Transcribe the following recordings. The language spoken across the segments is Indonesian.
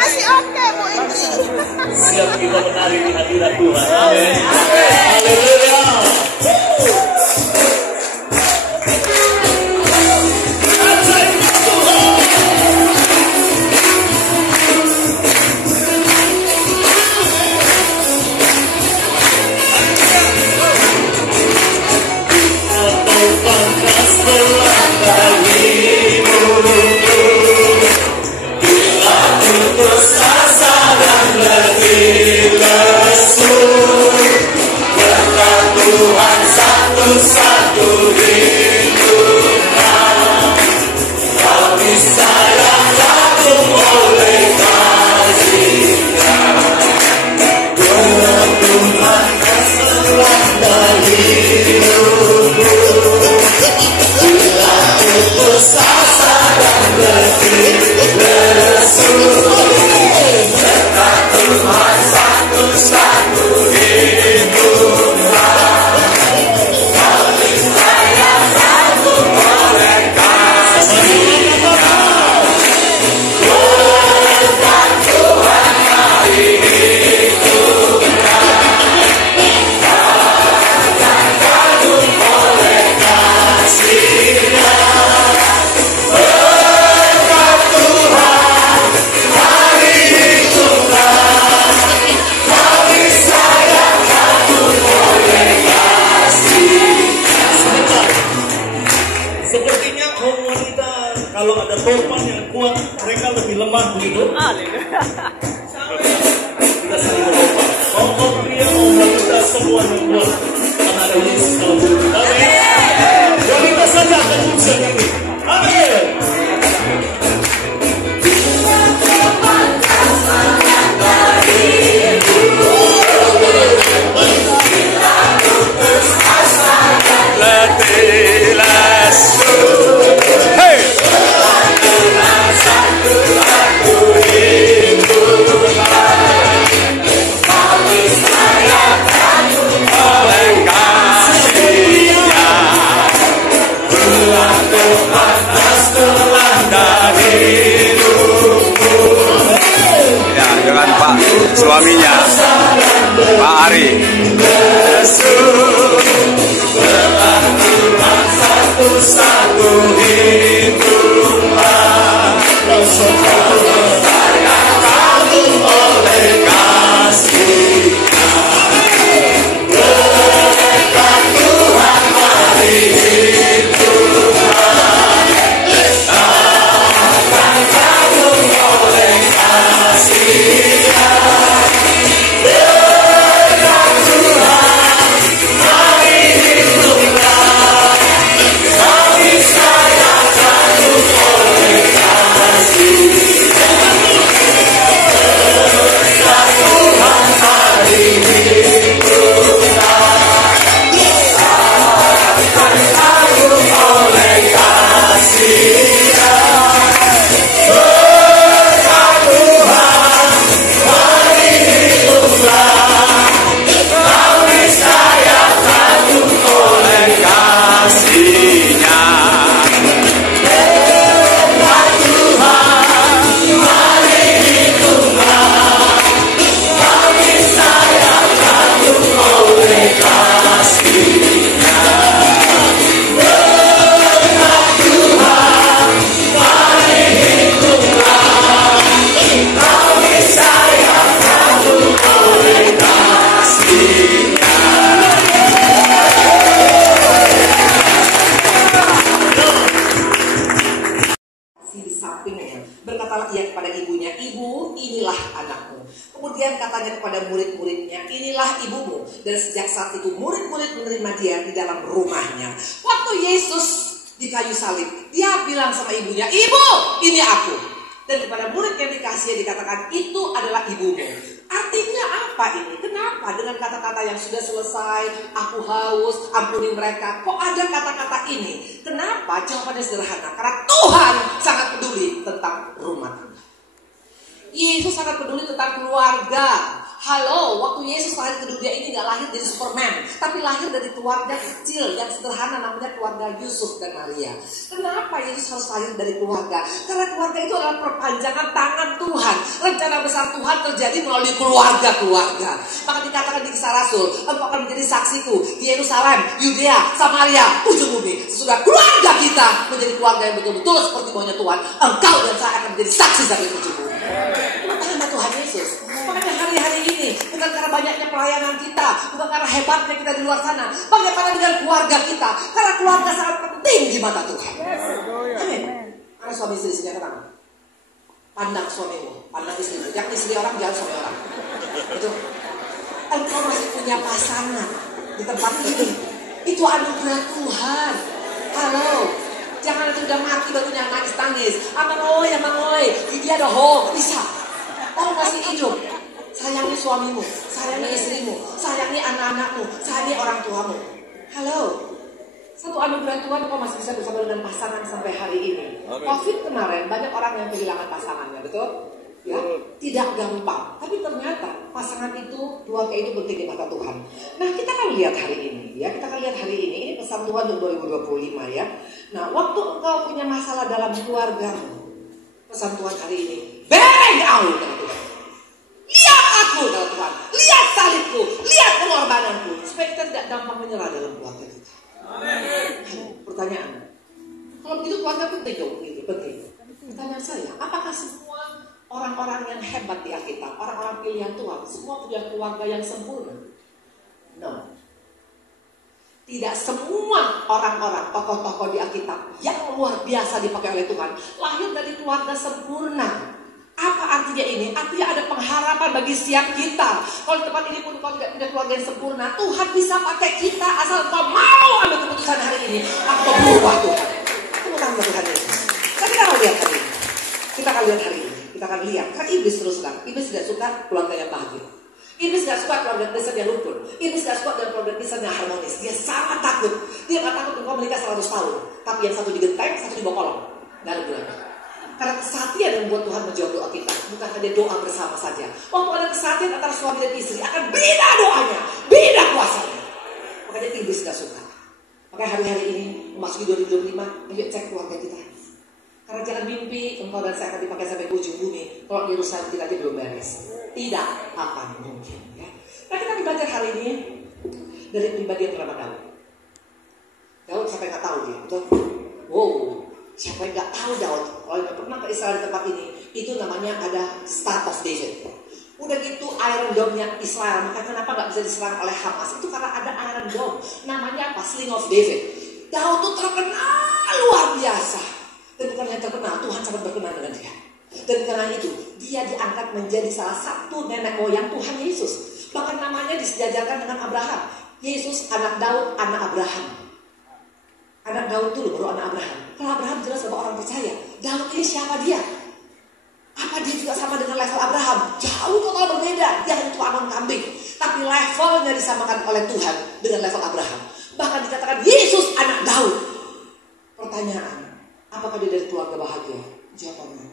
Masih oke Bu Indri. Siap kita menari di hadirat Tuhan. Amin. Haleluya. Kalau ada topan yang kuat, mereka lebih lemah begitu. Kita saling berdoa. Topan pria wanita semua yang kuat. Karena ada Yesus dalam hidup kita. Amin. Wanita saja akan muncul ini. Amin. Dengan Pak suaminya, Pak Ari. Satu-satu hitunglah saya kagum oleh kasih berkat Tuhan, mari hitunglah akan kagum oleh kasih. Berkatalah ia kepada ibunya, "Ibu, inilah anakmu." Kemudian katanya kepada murid-muridnya, "Inilah ibumu." Dan sejak saat itu murid-murid menerima dia di dalam rumahnya. Waktu Yesus di kayu salib, dia bilang sama ibunya, "Ibu, ini aku." Dan kepada murid yang dikasih dikatakan, "Itu adalah ibumu." Artinya apa ini? Kenapa dengan kata-kata yang sudah selesai, "Aku haus, ampuni mereka," kok ada kata-kata ini? Kenapa? Jawabannya sederhana. Karena Tuhan sangat peduli tentang rumah tangga. Yesus sangat peduli tentang keluarga. Halo, waktu Yesus lahir ke dunia ini gak lahir dari Superman, tapi lahir dari keluarga kecil yang sederhana, namanya keluarga Yusuf dan Maria. Kenapa Yesus harus lahir dari keluarga? Karena keluarga itu adalah perpanjangan tangan Tuhan. Rencana besar Tuhan terjadi melalui keluarga-keluarga. Maka dikatakan di Kisah Rasul, engkau akan menjadi saksiku di Yerusalem, Yudea, Samaria, ujung bumi. Sesudah keluarga kita menjadi keluarga yang betul-betul seperti maunya Tuhan, engkau dan saya akan menjadi saksi sampai ujung bumi. Nama Tuhan Yesus. Makanya hari-hari ini bukan karena banyaknya pelayanan kita, bukan karena hebatnya kita di luar sana, bagaimana dengan keluarga kita? Karena keluarga sangat penting di mata Tuhan. Amin. Karena suami istri sejak pandang suamimu, pandang istrimu. Jangan istri orang, jangan suami orang. Itu. Engkau masih punya pasangan di tempat ini. Itu anugerah Tuhan. Halo. Jangan sudah mati barunya nangis-nangis. Amang oi, dia ada ho, bisa. Oh masih hidup. Sayangi suamimu, sayangi istrimu, sayangi anak-anakmu, sayangi orang tuamu. Halo. Satu anugerah Tuhan kau masih bisa bersama dengan pasangan sampai hari ini. Covid kemarin banyak orang yang kehilangan pasangannya, betul? Ya, tidak gampang. Tapi ternyata pasangan itu, keluarga itu penting di mata Tuhan. Nah kita kan lihat hari ini, ya kita kan lihat hari ini pesan Tuhan untuk 2025 ya. Nah waktu engkau punya masalah dalam keluargamu, pesan Tuhan hari ini, bang out kata Tuhan. Lihat aku kata Tuhan, lihat salibku, lihat pengorbananku, supaya kita tidak gampang menyerah dalam keluarga kita. Pertanyaan, kalau begitu keluarga penting dong, gitu penting. Pertanyaan saya, apakah semua orang-orang yang hebat di Alkitab, orang-orang pilihan Tuhan, semua punya keluarga yang sempurna? No. Tidak semua orang-orang, tokoh-tokoh di Alkitab yang luar biasa dipakai oleh Tuhan lahir dari keluarga sempurna. Apa artinya ini? Artinya ada pengharapan bagi setiap kita. Kalau di tempat ini pun kau tidak punya keluarga yang sempurna, Tuhan bisa pakai kita asal kau mau ambil keputusan hari ini atau berubah Tuhan. Tepuk tangan bagi Tuhan Yesus. Kita akan lihat hari ini. Kita akan lihat hari ini. Kita akan lihat. Kan iblis terus terang. Iblis tidak suka keluarga yang bahagia. Iblis gak suka keluarga Kristen yang rukun. Iblis gak suka dengan keluarga Kristen yang harmonis. Dia sangat takut. Dia gak takut engkau menikah 100 tahun. Tapi yang satu digenteng, satu dibawa kolong. Gak ada gunanya. Karena kesatian yang membuat Tuhan menjawab doa kita. Bukan hanya doa bersama saja. Waktu ada kesatian antara suami dan istri, akan beda doanya, beda kuasanya. Makanya iblis gak suka. Makanya hari-hari ini memasuki 2025, ayo cek keluarga kita. Karena jangan mimpi engkau dan saya akan dipakai sampai ke ujung bumi. Kalau Yerusalem kita aja belum beres, tidak akan mungkin. Ya. Nah kita belajar hari ini dari pribadi yang bernama Daud. Daud siapa yang nggak tahu dia? Betul? Wow, siapa yang nggak tahu Daud? Kalau yang pernah ke Israel di tempat ini, itu namanya ada Star of David. Udah gitu Iron Dome-nya Israel. Maka kenapa nggak bisa diserang oleh Hamas? Itu karena ada Iron Dome. Namanya apa? Sling of David. Daud itu terkenal luar biasa. Dan bukan yang terkenal, Tuhan sangat berkenan dengan dia. Dan karena itu, dia diangkat menjadi salah satu nenek moyang Tuhan Yesus. Bahkan namanya disejajarkan dengan Abraham. Yesus anak Daud, anak Abraham. Anak Daud dulu baru anak Abraham. Kalau Abraham jelas bahwa orang percaya. Daud ini siapa dia? Apa dia juga sama dengan level Abraham? Jauh total berbeda. Dia hanya tukang kambing. Tapi levelnya disamakan oleh Tuhan dengan level Abraham. Bahkan dikatakan Yesus anak Daud. Pertanyaan, apakah dia dari keluarga bahagia? Jawabannya.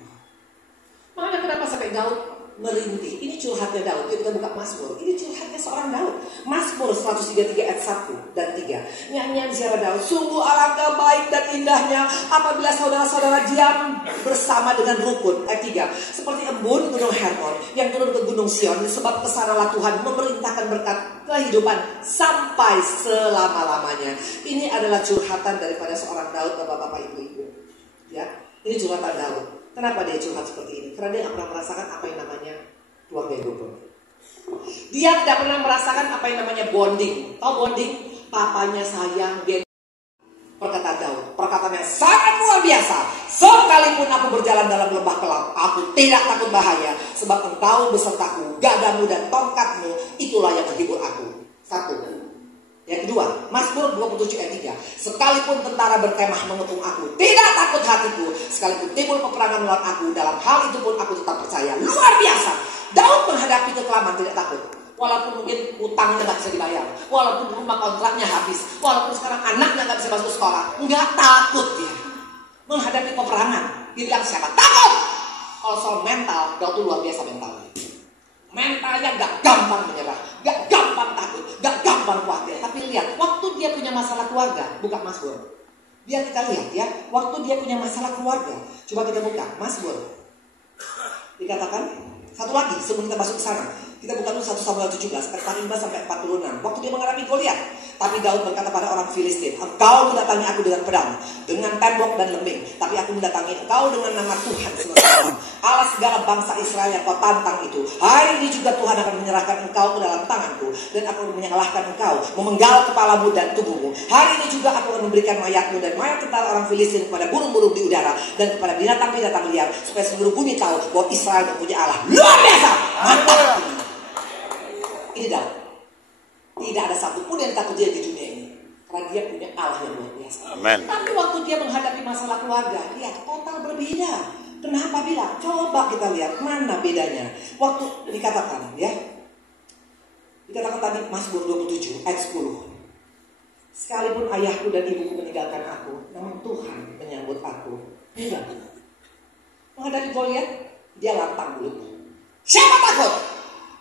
Makanya kenapa sampai Daud merintih? Ini curhatnya Daud. Kita buka Mazmur. Ini curhatnya seorang Daud. Mazmur 133 ayat 1 dan 3. Nyanyian ziarah Daud. Sungguh alangkah baik dan indahnya apabila saudara-saudara diam bersama dengan rukun. Ayat 3. Seperti embun gunung Hermon yang turun ke gunung Sion. Sebab kesanalah Tuhan memerintahkan berkat kehidupan sampai selama-lamanya. Ini adalah curhatan daripada seorang Daud, bapak-bapak, ibu-ibu. Ya, ini curhatan Daud. Kenapa dia curhat seperti ini? Karena dia tidak pernah merasakan apa yang namanya keluarga yang rukun. Dia tidak pernah merasakan apa yang namanya bonding. Tahu bonding? Papanya sayang, dia. Perkataan Daud, perkataan yang sangat luar biasa. Sekalipun aku berjalan dalam lembah gelap, aku tidak takut bahaya, sebab engkau besertaku, gadamu dan tongkatmu, itulah yang menghibur aku. Satu. Yang kedua, Mazmur 27 ayat 3. Sekalipun tentara berkemah mengepung aku, tidak takut hatiku. Sekalipun timbul peperangan melawan aku, dalam hal itu pun aku tetap percaya. Luar biasa. Daud menghadapi kekelaman tidak takut. Walaupun mungkin utangnya nggak bisa dibayar, walaupun rumah kontraknya habis, walaupun sekarang anaknya nggak bisa masuk sekolah, nggak takut dia menghadapi peperangan. Dia bilang siapa takut? Kalau soal mental, Daud itu luar biasa mentalnya. mentalnya gak gampang menyerah, gak gampang takut, gak gampang khawatir. Tapi lihat, waktu dia punya masalah keluarga, buka Mazmur. Biar kita lihat ya, waktu dia punya masalah keluarga. Coba kita buka Mazmur. Dikatakan, satu lagi sebelum kita masuk ke sana. Kita buka dulu 1 Samuel 17, 45 sampai 46. Waktu dia menghadapi Goliat, tapi Daud berkata pada orang Filistin, engkau mendatangi aku dengan pedang, dengan tembok dan lembing, tapi aku mendatangi engkau dengan nama Tuhan semesta alam, Allah segala bangsa Israel yang kau tantang itu. Hari ini juga Tuhan akan menyerahkan engkau ke dalam tanganku, dan aku akan menyalahkan engkau, memenggal kepalamu dan tubuhmu. Hari ini juga aku akan memberikan mayatmu dan mayat tentara orang Filistin kepada burung-burung di udara dan kepada binatang-binatang liar, supaya seluruh bumi tahu bahwa Israel mempunyai Allah luar biasa. Mantap. Ini Daud. Tidak ada satupun yang takut dia di dunia ini, karena dia punya Allah yang luar biasa. Amen. Tapi waktu dia menghadapi masalah keluarga, lihat total berbeda. Kenapa bilang? Coba kita lihat mana bedanya. Waktu dikatakan ya, dikatakan tadi Mazmur 27 ayat 10. Sekalipun ayahku dan ibuku meninggalkan aku, namun Tuhan menyambut aku. Iya. Menghadapi Goliat, dia lantang mulutnya. Siapa takut?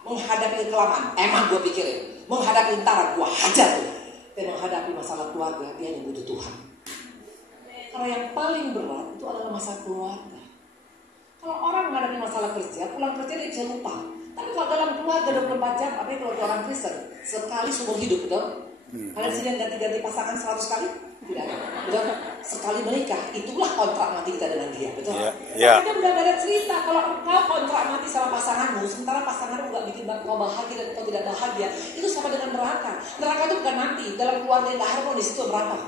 Menghadapi kekelaman, emang gue pikirin. Menghadapi tentara, gue hajar tuh. Dan menghadapi masalah keluarga, dia yang butuh Tuhan. Karena yang paling berat itu adalah masalah keluarga. Kalau orang menghadapi masalah kerja, pulang kerja dia bisa lupa. Tapi kalau dalam keluarga 24 jam, apalagi kalau orang Kristen, sekali seumur hidup, betul? Kalian sini yang ganti-ganti pasangan 100 kali? Tidak ada. Betul? Sekali menikah, itulah kontrak mati kita dengan dia, betul? Ya. Kita udah ada cerita, kalau engkau kontrak mati sama pasanganmu, sementara pasanganmu gak bikin kau bahagia dan kau tidak bahagia, itu sama dengan neraka. Neraka itu bukan mati, dalam keluarga yang gak harmonis itu neraka.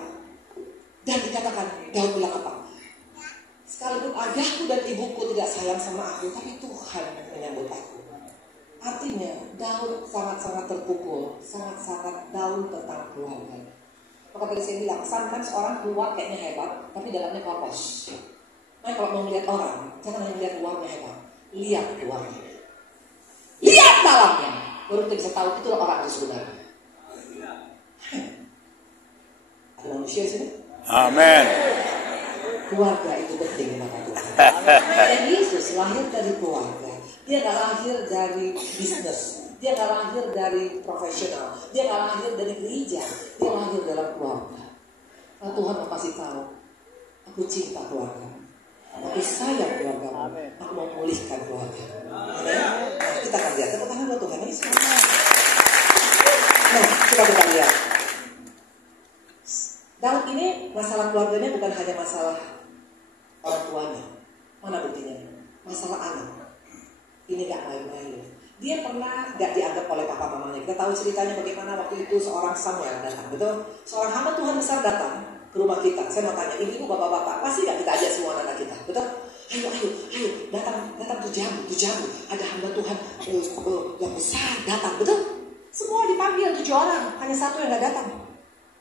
Dan dikatakan, Daud bilang apa? Sekalipun ayahku dan ibuku tidak sayang sama aku, tapi Tuhan menyambut aku. Artinya Daud sangat-sangat terpukul, sangat-sangat down tentang keluarga. Maka tadi saya bilang, sometimes orang keluar kayaknya hebat, tapi dalamnya kopos. Nah kalau mau melihat orang, jangan hanya lihat luarnya hebat, lihat luarnya, lihat dalamnya, baru kita bisa tahu itulah orang itu sebenarnya. Ada manusia di sini? Amin. Keluarga itu penting maka Tuhan. Dan Yesus lahir dari keluarga. Dia gak lahir dari bisnis, dia gak lahir dari profesional, dia gak lahir dari gereja, dia lahir dalam keluarga. Nah, Tuhan mau kasih tahu, aku cinta keluarga, aku sayang keluarga, aku mau pulihkan keluarga. Nah, kita akan lihat, tepuk tangan buat Tuhan Yesus. Nah, coba kita lihat. Daud ini masalah keluarganya bukan hanya masalah orang tuanya, mana buktinya? Masalah anak. Ini gak main-main. Dia pernah gak dianggap oleh papa mamanya. Kita tahu ceritanya bagaimana waktu itu seorang Samuel datang, betul? Seorang hamba Tuhan besar datang ke rumah kita. Saya mau tanya, ibu bapak-bapak, pasti gak kita ajak semua anak kita, betul? Ayo, datang tuh jamu. Ada hamba Tuhan yang besar datang, betul? Semua dipanggil 7 orang, hanya satu yang gak datang.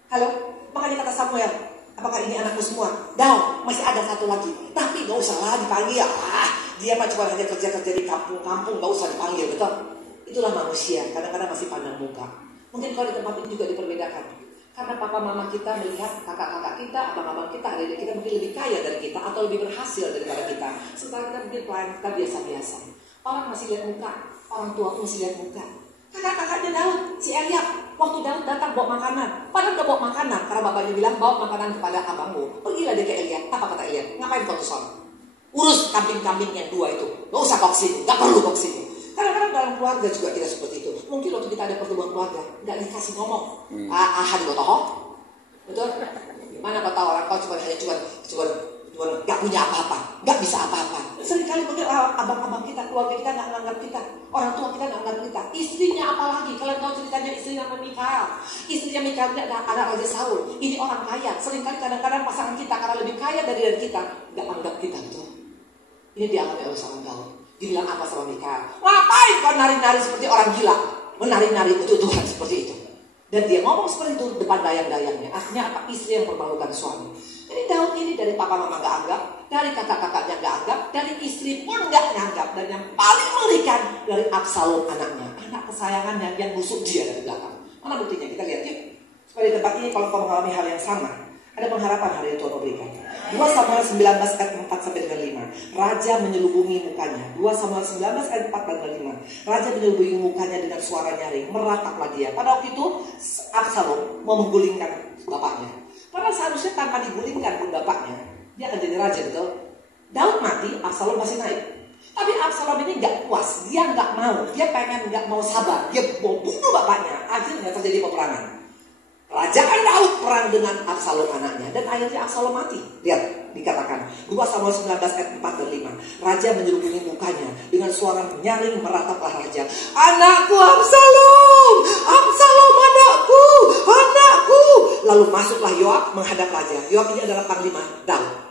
Halo, makanya kata Samuel, apakah ini anakmu semua? Daud, masih ada satu lagi. Tapi gak usah lah dipanggil. Dia mah cuma hanya kerja-kerja di kampung-kampung, gak usah dipanggil, betul? Itulah manusia, kadang-kadang masih pandang muka. Mungkin kalau di tempat ini juga diperbedakan. Karena papa mama kita melihat kakak-kakak kita, abang-abang kita, adik-adik kita mungkin lebih kaya dari kita atau lebih berhasil daripada kita. Setelah kita mungkin pelayan kita biasa-biasa. Orang masih lihat muka, orang tua pun masih lihat muka. Kakak-kakaknya Daud, si Eliab, waktu Daud datang bawa makanan, padahal gak bawa makanan, karena bapaknya bilang bawa makanan kepada abangmu. Pergilah dia ke Eliab. Apa kata Eliab? Ngapain kau tuh sana? Urus kambing-kambing yang 2 itu. Gak usah kau kesini, gak perlu kau kesini. Kadang-kadang dalam keluarga juga kita seperti itu. Mungkin waktu kita ada pertemuan keluarga, gak dikasih ngomong. Ahad gue toh, betul? Gimana kau tahu orang kau cuma gak punya apa-apa, gak bisa apa-apa. Seringkali mungkin abang-abang kita, keluarga kita gak menganggap kita, orang tua kita gak menganggap kita. Istrinya apalagi, kalian tahu ceritanya istrinya Mikael. Istrinya Mikael ada Raja Saul. Ini orang kaya. Seringkali kadang-kadang pasangan kita karena lebih kaya dari kita, gak anggap kita, betul? Ini dialami oleh seorang Daud. Dibilang apa sama Mikael? Ngapain kau nari-nari seperti orang gila? Menari-nari untuk Tuhan seperti itu. Dan dia ngomong seperti itu depan dayang-dayangnya. Artinya apa? Istri yang mempermalukan suami. Jadi Daud ini dari papa mama gak anggap, dari kakak-kakaknya gak anggap, dari istri pun gak nganggap. Dan yang paling mengerikan dari Absalom anaknya, anak kesayangannya yang busuk dia dari belakang. Mana buktinya? Kita lihat yuk. Supaya di tempat ini kalau kau mengalami hal yang sama, ada pengharapan hari itu Tuhan berikan. 2 Samuel 19 ayat 4 sampai dengan 5. Raja menyelubungi mukanya. 2 Samuel 19 ayat 4 dan 5. Raja menyelubungi mukanya dengan suara nyaring. Merataplah dia. Pada waktu itu Absalom mau menggulingkan bapaknya. Padahal seharusnya tanpa digulingkan pun bapaknya, dia akan jadi raja, betul? Daud mati, Absalom masih naik. Tapi Absalom ini nggak puas, dia nggak mau, dia pengen nggak mau sabar, dia mau bunuh bapaknya. Akhirnya terjadi peperangan. Kerajaan Daud perang dengan Absalom anaknya, dan akhirnya Absalom mati. Lihat, dikatakan 2 Samuel 19 ayat 4 dan 5. Raja menyelubungi mukanya dengan suara nyaring, merataplah raja. Anakku Absalom, Absalom anakku, anakku. Lalu masuklah Yoab menghadap raja. Yoab ini adalah panglima Daud.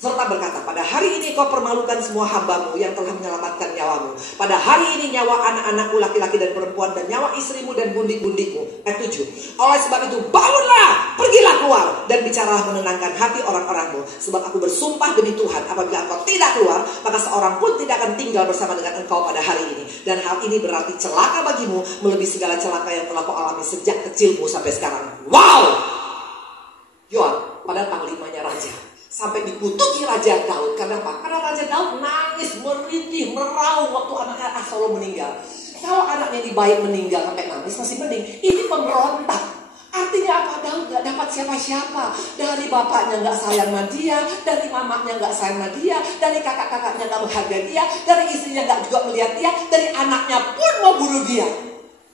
Serta berkata, pada hari ini kau permalukan semua hambamu yang telah menyelamatkan nyawamu. Pada hari ini nyawa anak-anakku laki-laki dan perempuan dan nyawa istrimu dan bundik-bundikmu. Ayat 7. Oleh sebab itu bangunlah, pergilah keluar dan bicaralah menenangkan hati orang-orangmu. Sebab aku bersumpah demi Tuhan, apabila engkau tidak keluar, maka seorang pun tidak akan tinggal bersama dengan engkau pada hari ini. Dan hal ini berarti celaka bagimu melebihi segala celaka yang telah kau alami sejak kecilmu sampai sekarang. Wow! Yoab, padahal panglimanya raja, sampai dikutuki Raja Daud. Karena apa? Karena Raja Daud nangis, merintih, meraung waktu anaknya Absalom meninggal. Kalau anaknya ini baik meninggal sampai nangis masih mending. Ini pemberontak. Artinya apa? Daud gak dapat siapa-siapa. Dari bapaknya gak sayang sama dia, dari mamanya gak sayang sama dia, dari kakak-kakaknya gak menghargai dia, dari istrinya gak juga melihat dia, dari anaknya pun mau bunuh dia.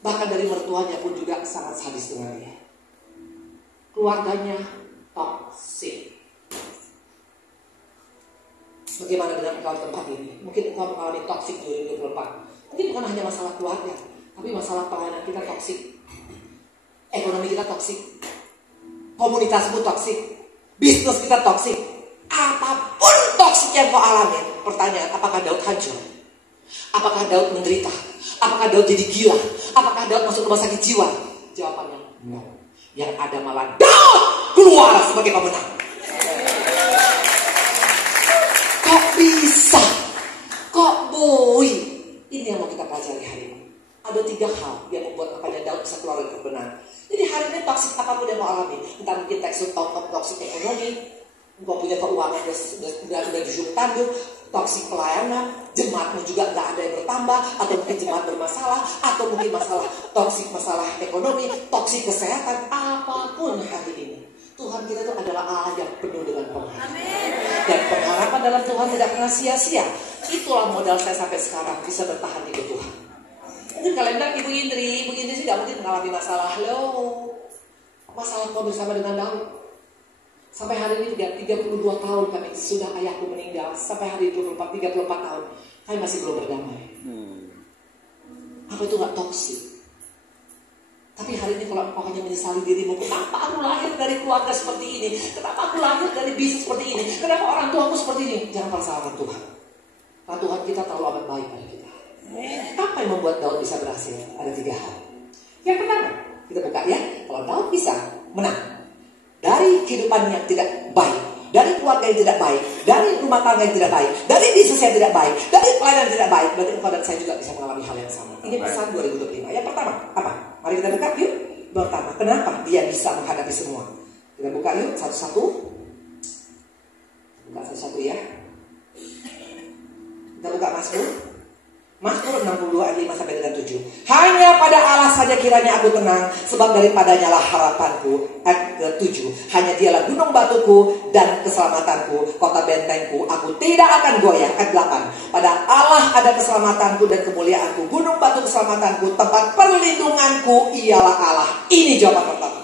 Bahkan dari mertuanya pun juga sangat sadis dengan dia. Keluarganya toksik. Bagaimana dengan engkau di tempat ini? Mungkin engkau mengalami toksik 2024. Mungkin bukan hanya masalah keluarga, tapi masalah pelayanan kita toksik, ekonomi kita toksik, komunitasmu toksik, bisnis kita toksik. Apapun toksik yang kau alami, pertanyaan, apakah Daud hancur? Apakah Daud menderita? Apakah Daud jadi gila? Apakah Daud masuk rumah sakit jiwa? Jawabannya no. Yang ada malah Daud keluar sebagai pemenang. Kok bisa? Kok boy? Ini yang mau kita pelajari hari ini. Ada 3 hal yang membuat makanya Daud bisa keluar dari kebenaran. Jadi hari ini toksik apapun yang mau alami, entah mungkin toksik ekonomi, engkau punya keuangan udah dijung tanduk, toksik pelayanan, jemaatmu juga nggak ada yang bertambah, atau mungkin jemaat bermasalah, atau mungkin masalah toksik, masalah ekonomi, toksik kesehatan, apapun hari ini. Tuhan kita itu adalah Allah yang penuh dengan pengharapan. Dan pengharapan dalam Tuhan tidak pernah sia-sia. Itulah modal saya sampai sekarang bisa bertahan di Tuhan. Mungkin kalian bilang, Ibu Indri sih gak mungkin mengalami masalah. Loh, masalah kau bersama dengan Daud. Sampai hari ini 32 tahun kami sudah ayahku meninggal. Sampai hari 34 tahun kami masih belum berdamai. Apa itu gak toksik? Tapi hari ini kalau engkau hanya menyesali dirimu, kenapa aku lahir dari keluarga seperti ini? Kenapa aku lahir dari bisnis seperti ini? Kenapa orang tuaku seperti ini? Jangan pernah salahkan Tuhan. Karena Tuhan kita terlalu amat baik pada kita. Apa yang membuat Daud bisa berhasil? Ada 3 hal. Yang pertama, kita buka ya. Kalau Daud bisa menang dari kehidupan yang tidak baik, dari keluarga yang tidak baik, dari rumah tangga yang tidak baik, dari bisnis yang tidak baik, dari pelayanan yang tidak baik, berarti engkau dan saya juga bisa mengalami hal yang sama. Ini pesan 2025. Yang pertama, apa? Mari kita buka yuk. Pertama, kenapa dia bisa menghadapi semua? Kita buka yuk satu-satu. Buka satu-satu ya. Kita buka Mazmur 62 ayat 5 sampai dengan 7. Hanya pada Allah saja kiranya aku tenang, sebab daripadanya lah harapanku. Ayat ke-7. Hanya dialah gunung batuku dan keselamatanku, kota bentengku, aku tidak akan goyah. Ayat 8. Pada Allah ada keselamatanku dan kemuliaanku, gunung batu keselamatanku, tempat perlindunganku ialah Allah. Ini jawaban pertama.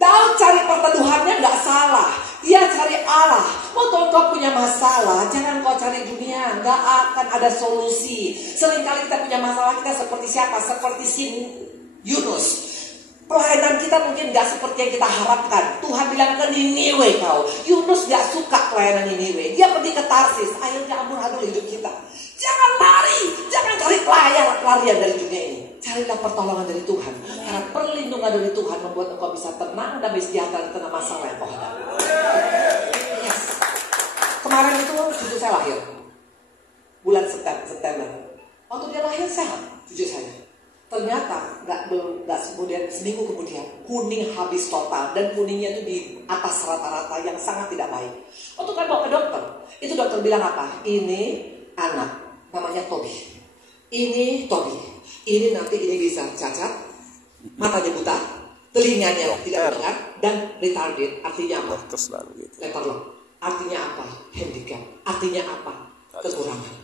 Daud cari perteduhannya gak salah. Dia cari Allah. Waktu engkau punya masalah, jangan kau cari dunia. Gak akan ada solusi. Seringkali kita punya masalah, kita seperti siapa? Seperti Yunus. Pelayanan kita mungkin gak seperti yang kita harapkan. Tuhan bilang ke Niniwe kau. Yunus gak suka pelayanan Niniwe. Dia pergi ke Tarsis. Akhirnya amburadul hidup kita. Jangan lari. Jangan cari pelarian dari dunia ini. Carilah pertolongan dari Tuhan. Karena perlindungan dari Tuhan membuat engkau bisa tenang dan sejahtera di tengah masalah yang kau hadapi. Yes. Kemarin itu cucu saya lahir. Bulan September. Waktu dia lahir sehat cucu saya. Ternyata nggak kemudian seminggu kemudian kuning habis total, dan kuningnya itu di atas rata-rata yang sangat tidak baik. Waktu kan bawa ke dokter, itu dokter bilang apa? Ini anak namanya Toby. Ini Toby. Ini nanti ini bisa cacat, matanya buta, telinganya tidak mendengar, dan retarded. Artinya apa? Leperlong. Artinya apa? Handicap. Artinya apa? Kekurangan.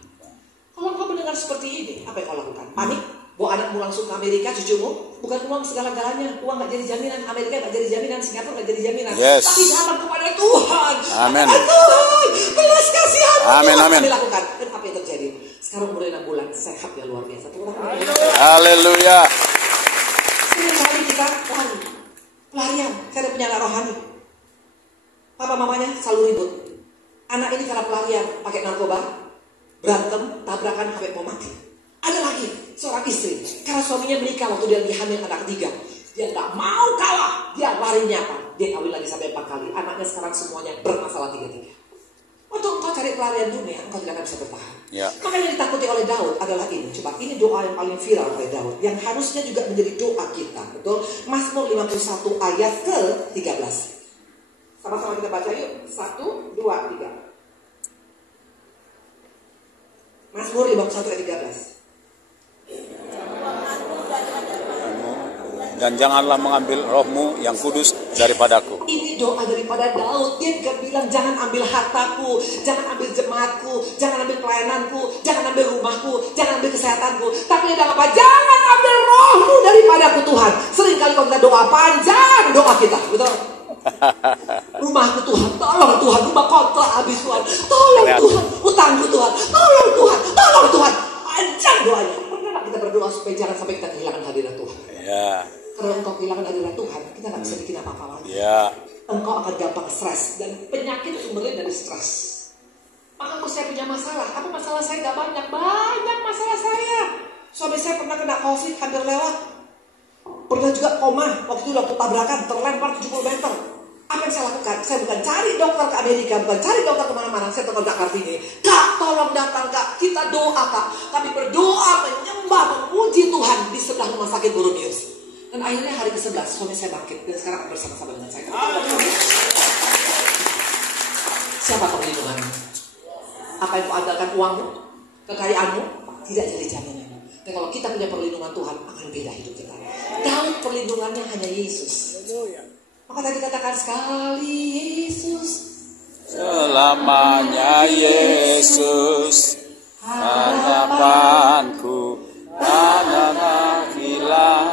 Kalau kau mendengar seperti ini, apa yang kau lakukan? Panik? Bawa anakmu langsung ke Amerika, cucumu? Bukan uang segala-galanya. Uang gak jadi jaminan, Amerika gak jadi jaminan, Singapura gak jadi jaminan. Yes. Tapi datang kepada Tuhan. Amin. Tuhan, belas kasihan. Amin, Tuhan amin. dilakukan. Dan apa yang terjadi? Sekarang mulai 6 bulan, sehat ya luar biasa. Tuhan. Haleluya. Sering kali kita lari. Pelarian. Saya ada punya anak rohani. Papa mamanya selalu ribut. Anak ini karena pelarian, pakai narkoba, berantem, tabrakan sampai mau mati. Ada lagi seorang istri, karena suaminya menikah waktu dia lagi hamil anak ketiga, dia nggak mau kalah, dia larinya apa? Dia kawin lagi sampai 4 kali. Anaknya sekarang semuanya bermasalah 3-3. Waktu engkau cari pelarian dunia, engkau tidak akan bisa bertahan. Ya. Makanya yang ditakuti oleh Daud adalah ini. Coba, ini doa yang paling viral oleh Daud, yang harusnya juga menjadi doa kita. Betul? Mazmur 51 ayat ke-13. Sama-sama kita baca yuk. 1, 2, 3. Mazmur 51 ayat 13. Dan janganlah mengambil rohmu yang kudus daripadaku. Ini doa daripada Daud. Dia juga bilang, jangan ambil hartaku, jangan ambil jemaatku, jangan ambil pelayananku, jangan ambil rumahku, jangan ambil kesehatanku. Tapi dia bilang apa? Jangan ambil rohmu daripadaku Tuhan. Seringkali kalau kita doa panjang doa kita, betul? Rumahku Tuhan, tolong Tuhan, rumah kontrak habis Tuhan, tolong Tuhan, utangku Tuhan, tolong Tuhan, tolong Tuhan. Panjang doanya. Pernah gak kita berdoa supaya jangan sampai kita kehilangan hadirat Tuhan? Ya. Kalau engkau kehilangan hadirat Tuhan, kita gak bisa bikin apa-apa lagi. Ya. Engkau akan gampang stres, dan penyakit sumbernya dari stres. Maka kalau saya punya masalah, apa masalah saya gak banyak? Banyak masalah saya. Suami saya pernah kena COVID, hampir lewat. Pernah juga koma, waktu itu udah tabrakan, terlempar 70 meter. Apa yang saya lakukan? Saya bukan cari dokter ke Amerika, bukan cari dokter kemana-mana. Saya telepon Kak Kartini, Kak tolong datang Kak, kita doa Kak. Kami berdoa, menyembah, memuji Tuhan di sebelah rumah sakit Boronius. Dan akhirnya hari ke-11 suami saya bangkit, dan sekarang bersama-sama dengan saya. Siapa perlindunganmu? Apa yang kau andalkan, uangmu, kekayaanmu? Tidak jadi jaminan. Dan kalau kita punya perlindungan Tuhan, akan beda hidup kita. Daud perlindungannya hanya Yesus. Maka tadi katakan sekali Yesus, Selamanya Yesus, harapanku tanah hilang.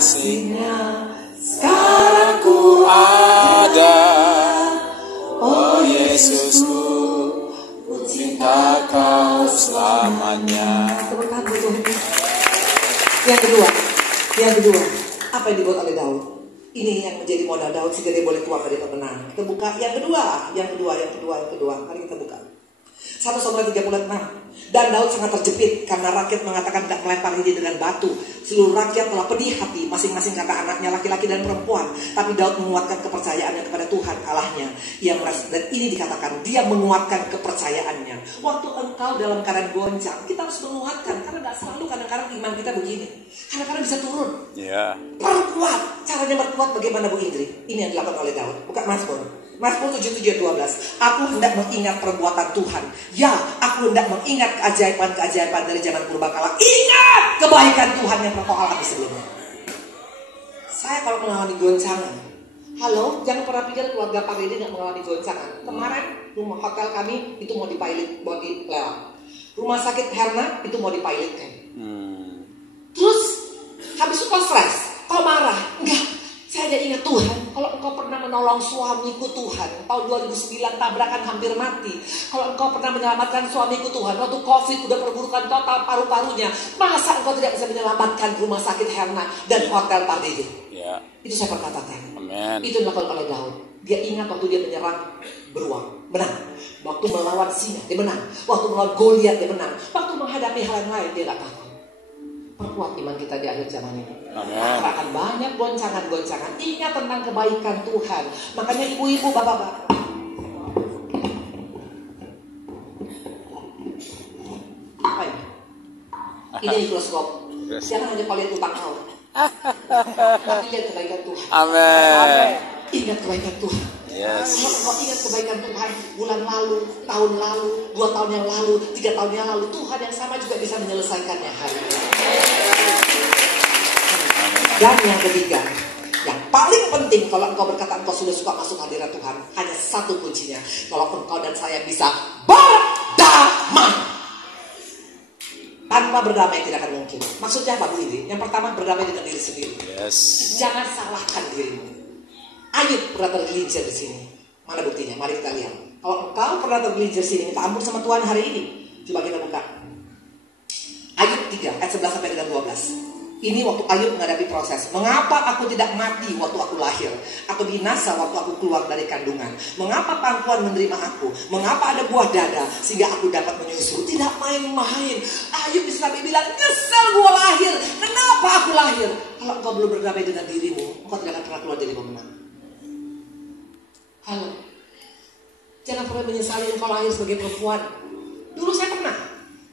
Kasihnya sekarang ku ada. Oh Yesusku, ku cinta kau selamanya. Yang kedua, apa yang dibuat oleh Daud? Ini yang menjadi modal Daud sehingga dia boleh keluar dari pemenang. Kita buka yang kedua. Mari kita buka. 1 Samuel 36. Dan Daud sangat terjepit karena rakyat mengatakan tidak melempar diri dengan batu. Seluruh rakyat telah pedih hati, masing-masing kata anaknya, laki-laki dan perempuan. Tapi Daud menguatkan kepercayaannya kepada Tuhan Allahnya. Dan ini dikatakan dia menguatkan kepercayaannya. Waktu engkau dalam keadaan goncang, kita harus menguatkan, karena tidak selalu kadang-kadang iman kita begini. Kadang-kadang bisa turun. Ya. Perkuat. Caranya berkuat bagaimana Bu Indri? Ini yang dilakukan oleh Daud. Buka Mazmur 77:12. Aku hendak mengingat perbuatan Tuhan. Ya, aku hendak mengingat keajaiban-keajaiban dari zaman purbakala. Ingat kebaikan Tuhan yang pernah kau alami sebelumnya. Saya kalau mengalami goncangan, halo, jangan pernah pikir keluarga Pak Dede nggak mengalami goncangan. Kemarin rumah hotel kami itu mau dipilot, mau dilewat. Rumah sakit Herna itu mau dipilotkan. Terus habis itu kau stres, kau marah, enggak. Saya hanya ingat Tuhan, kalau engkau pernah menolong suamiku Tuhan, tahun 2009 tabrakan hampir mati. Kalau engkau pernah menyelamatkan suamiku Tuhan, waktu COVID udah perburukan total paru-parunya, masa engkau tidak bisa menyelamatkan rumah sakit Herna dan hotel Pak Dede? Ya. Itu saya perkatakan. Amen. Itu dilakukan oleh Daud. Dia ingat waktu dia menyerang beruang, menang. Waktu melawan singa, dia menang. Waktu melawan Goliat, dia menang. Waktu menghadapi hal yang lain, dia tidak takut. Perkuat iman kita di akhir zaman ini. Amen. Akan banyak goncangan-goncangan. Ingat tentang kebaikan Tuhan. Makanya ibu-ibu, bapak-bapak, apa ini? Ini mikroskop. Jangan hanya kau lihat lubang kau, tapi lihat kebaikan Tuhan. Amin. Ingat kebaikan Tuhan. Yes. Kalau kau ingat kebaikan Tuhan bulan lalu, tahun lalu, 2 tahun yang lalu, 3 tahun yang lalu, Tuhan yang sama juga bisa menyelesaikannya hari ini. Dan yang ketiga, yang paling penting kalau engkau berkata engkau sudah suka masuk hadirat Tuhan, hanya satu kuncinya. Kalau engkau dan saya bisa berdamai. Tanpa berdamai tidak akan mungkin. Maksudnya apa Bu Indri? Yang pertama, berdamai dengan diri sendiri. Yes. Jangan salahkan dirimu. Ayub pernah tergelincir di sini. Mana buktinya? Mari kita lihat. Kalau engkau pernah tergelincir sini, minta ampun sama Tuhan hari ini. Coba kita buka Ayub 3 ayat 11 sampai dengan 12. Ini waktu Ayub menghadapi proses. Mengapa aku tidak mati waktu aku lahir, atau binasa waktu aku keluar dari kandungan? Mengapa pangkuan menerima aku? Mengapa ada buah dada sehingga aku dapat menyusu? Tidak main-main. Ayub bisa bilang, nyesel gua lahir. Kenapa aku lahir? Kalau engkau belum berdamai dengan dirimu, engkau tidak akan pernah keluar dari pemenang. Halo, jangan pernah menyesali engkau lahir sebagai perempuan. Dulu saya pernah.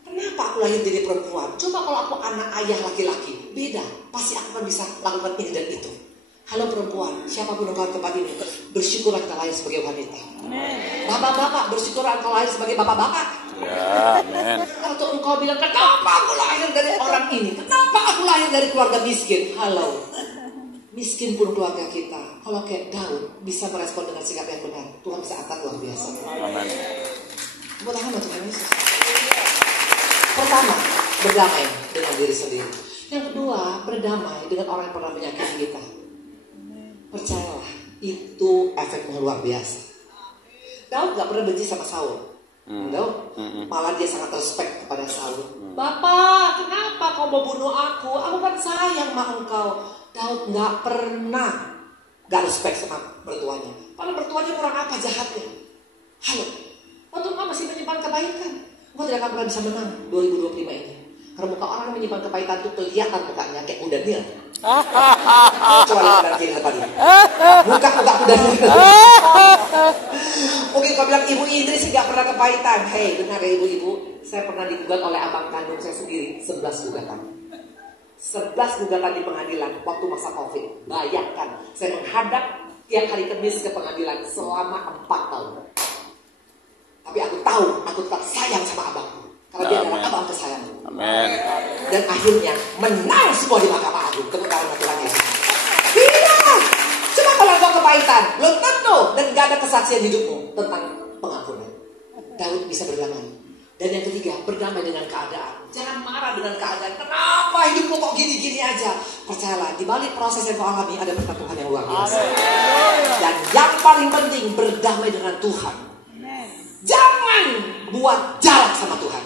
Kenapa aku lahir jadi perempuan? Coba kalau aku anak ayah laki-laki, beda. Pasti aku akan bisa lakukan ini dan itu. Halo perempuan, siapapun engkau tempat ini, bersyukurlah kita lahir sebagai wanita. Bapak-bapak, bersyukurlah engkau lahir sebagai bapak-bapak. Ya, amin. Kalau engkau bilang, kenapa aku lahir dari orang ini? Kenapa aku lahir dari keluarga miskin? Halo, miskin pun keluarga kita. Kalau kayak Daud bisa merespon dengan sikap yang benar, Tuhan bisa angkat luar biasa. Amin. Buat apa Tuhan Yesus? Pertama, berdamai dengan diri sendiri. Yang kedua, berdamai dengan orang yang pernah menyakiti kita. Percayalah, itu efeknya luar biasa. Daud gak pernah benci sama Saul. Daud, malah dia sangat respect kepada Saul. Bapak, kenapa kau mau bunuh aku? Aku kan sayang sama engkau. Daud gak pernah gak respect sama mertuanya. Padahal mertuanya kurang apa jahatnya. Halo, waktu engkau masih menyimpan kebaikan, engkau tidak akan pernah bisa menang 2025 ini. Karena muka orang yang menyimpan kepahitan itu kelihatan mukanya kayak kuda nil. Coba lihat kanan kiri depan ini. Muka kuda nil. Mungkin kau bilang Ibu Indri sih gak pernah kepahitan. Hei, benar ya ibu-ibu, saya pernah digugat oleh abang kandung saya sendiri 11 gugatan. 11 gugatan di pengadilan waktu masa Covid. Bayangkan, saya menghadap tiap hari Kamis ke pengadilan selama 4 tahun. Tapi aku tahu, aku tetap sayang sama abangku. Karena dia adalah abang kesayangan. Amin. Dan akhirnya menang semua di Mahkamah Agung. Tepuk tangan Tuhan Yesus. Tidak. Cuma kalau kau kepahitan, belum tentu dan gak ada kesaksian hidupmu tentang pengampunan. Daud bisa berdamai. Dan yang ketiga, berdamai dengan keadaan. Jangan marah dengan keadaan. Kenapa hidupku kok gini-gini aja? Percayalah, di balik proses yang kau alami ada berkat Tuhan yang luar biasa. Dan yang paling penting, berdamai dengan Tuhan. Jangan buat jarak sama Tuhan.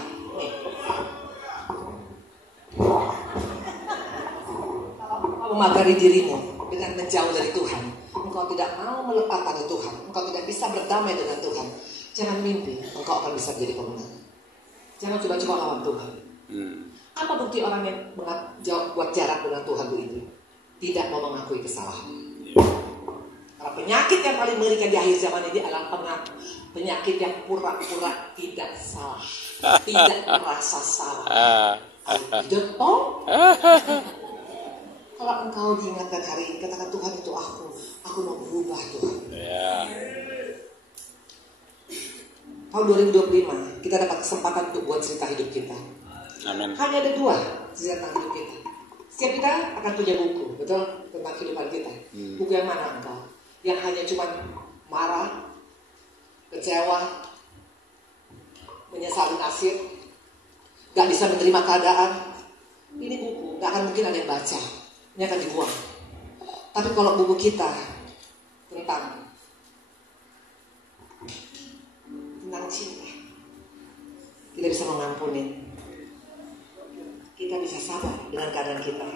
Kalau memagari dirimu dengan menjauh dari Tuhan, engkau tidak mau melepas pada Tuhan, engkau tidak bisa berdamai dengan Tuhan, jangan mimpi engkau akan bisa menjadi pemenang. Jangan coba-coba lawan Tuhan. Apa bukti orang yang buat jarak dengan Tuhan Bu Indri? Tidak mau mengakui kesalahan. Karena penyakit yang paling mengerikan di akhir zaman ini adalah penyakit yang pura-pura tidak salah, tidak merasa salah. Tidak tahu. Kalau engkau diingatkan hari ini, katakan Tuhan itu aku mau berubah Tuhan. Tahun 2025 kita dapat kesempatan untuk buat cerita hidup kita. Amin. Hanya ada 2 cerita hidup kita. Setiap kita akan punya buku, betul, tentang kehidupan kita. Buku yang mana engkau? Yang hanya cuma marah, kecewa, menyesali nasib, gak bisa menerima keadaan. Ini buku gak akan mungkin ada yang baca. Ini akan dibuang. Tapi kalau buku kita tentang cinta, kita bisa mengampuni, kita bisa sabar dengan keadaan kita,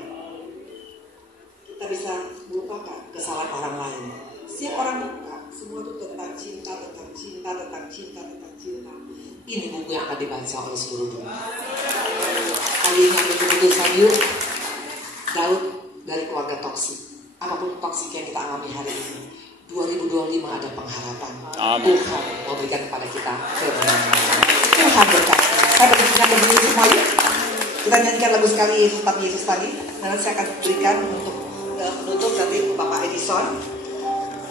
kita bisa melupakan kesalahan orang lain. Setiap orang buka, semua itu tentang cinta, tentang cinta, tentang cinta, tentang cinta. Ini buku yang akan dibaca oleh seluruh dunia. Kali ini ada keputusan yuk, Daud dari keluarga toksik. Apapun toksik yang kita alami hari ini, 2025 ada pengharapan. Amin. Tuhan mau berikan kepada kita kemenangan. Tuhan berkati. Saya berdiri semua yuk. Kita nyanyikan lagu sekali Yesus tadi. Nanti saya akan berikan untuk penutup dari Bapak Edison.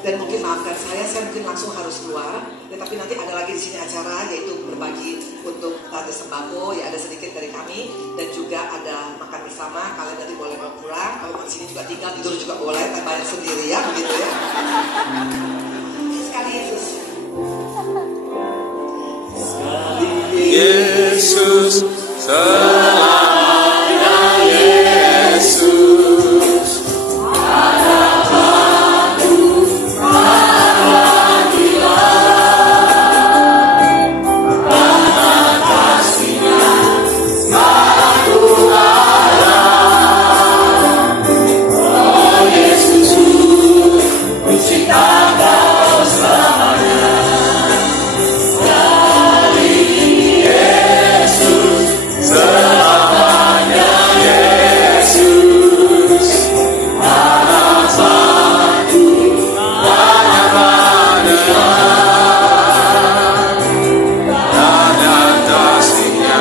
Dan mungkin maafkan saya mungkin langsung harus keluar. Ya, tapi nanti ada lagi di sini acara yaitu berbagi untuk tanda sembako. Ya ada sedikit dari kami dan juga ada makan bersama. Kalian nanti boleh bawa pulang. Kalau di sini juga tinggal tidur juga boleh, tapi bayar sendiri ya, begitu ya. Sekali Yesus. Yesus, selamanya Yesus, harapanku, harapanlah, karena kasih-Nya selalu ada. Oh Yesus, ku cinta Kau selamanya. Selamanya Yesus, harapanku hanya pada-Nya, dan kasih-Nya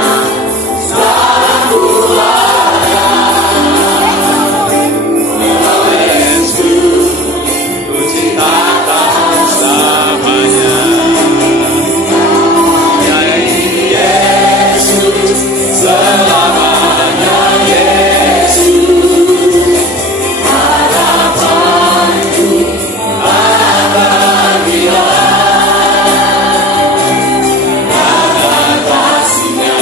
selalu ada. Oh Yesus, ku cinta Kau selamanya. Selamanya Yesus, harapanku ada Dia, karena kasih-Nya